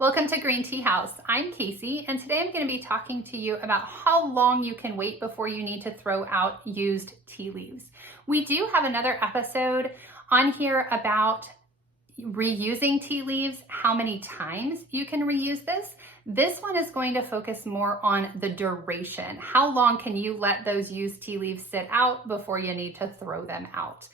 Welcome to Green Tea House. I'm Casey, and today I'm going to be talking to you about how long you can wait before you need to throw out used tea leaves. We do have another episode on here about reusing tea leaves, how many times you can reuse this. This one is going to focus more on the duration. How long can you let those used tea leaves sit out before you need to throw them out?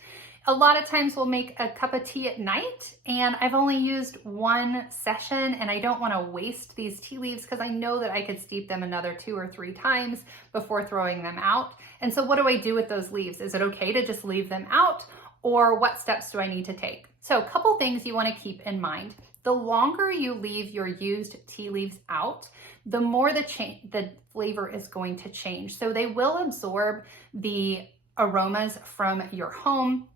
A lot of times we'll make a cup of tea at night and I've only used one session and I don't want to waste these tea leaves because I know that I could steep them another 2 or 3 times before throwing them out. And so what do I do with those leaves? Is it okay to just leave them out, or what steps do I need to take? So a couple things you want to keep in mind. The longer you leave your used tea leaves out, the more the flavor is going to change. So they will absorb the aromas from your home.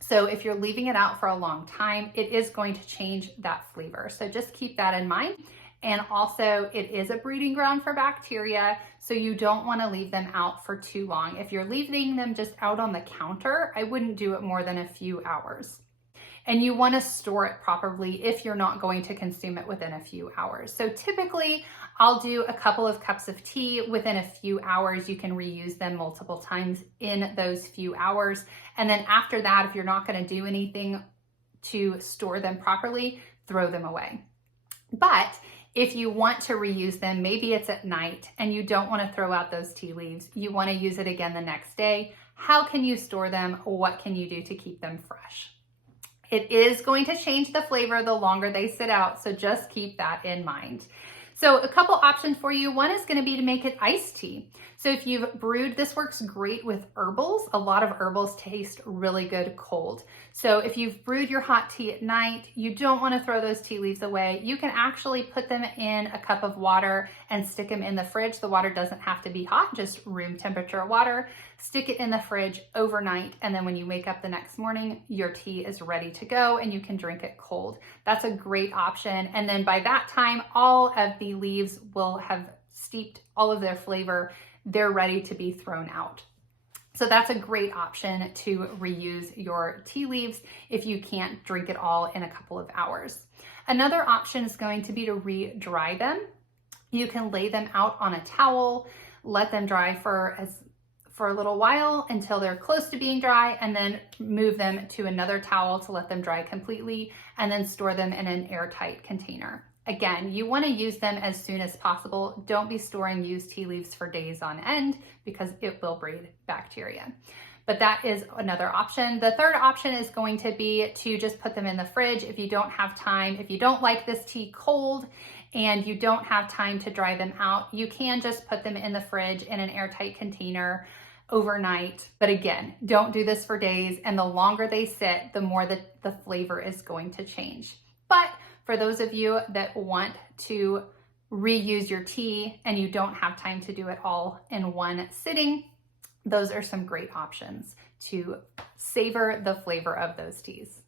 So if you're leaving it out for a long time, it is going to change that flavor. So just keep that in mind. And also it is a breeding ground for bacteria, so you don't want to leave them out for too long. If you're leaving them just out on the counter, I wouldn't do it more than a few hours. And you want to store it properly if you're not going to consume it within a few hours. So typically I'll do a couple of cups of tea within a few hours. You can reuse them multiple times in those few hours. And then after that, if you're not going to do anything to store them properly, throw them away. But if you want to reuse them, maybe it's at night and you don't want to throw out those tea leaves, you want to use it again the next day. How can you store them? What can you do to keep them fresh? It is going to change the flavor the longer they sit out, so just keep that in mind. So a couple options for you. One is going to be to make it iced tea. So if you've brewed, this works great with herbals. A lot of herbals taste really good cold. So if you've brewed your hot tea at night, you don't want to throw those tea leaves away. You can actually put them in a cup of water and stick them in the fridge. The water doesn't have to be hot, just room temperature water. Stick it in the fridge overnight, and then when you wake up the next morning, your tea is ready to go and you can drink it cold. That's a great option. And then by that time, all of the leaves will have steeped all of their flavor. They're ready to be thrown out. So that's a great option to reuse your tea leaves if you can't drink it all in a couple of hours. Another option is going to be to re-dry them. You can lay them out on a towel, let them dry for a little while until they're close to being dry, and then move them to another towel to let them dry completely, and then store them in an airtight container. Again, you want to use them as soon as possible. Don't be storing used tea leaves for days on end because it will breed bacteria. But that is another option. The third option is going to be to just put them in the fridge if you don't have time. If you don't like this tea cold and you don't have time to dry them out, you can just put them in the fridge in an airtight container overnight. But again, don't do this for days, and the longer they sit, the more the flavor is going to change. But for those of you that want to reuse your tea and you don't have time to do it all in one sitting, those are some great options to savor the flavor of those teas.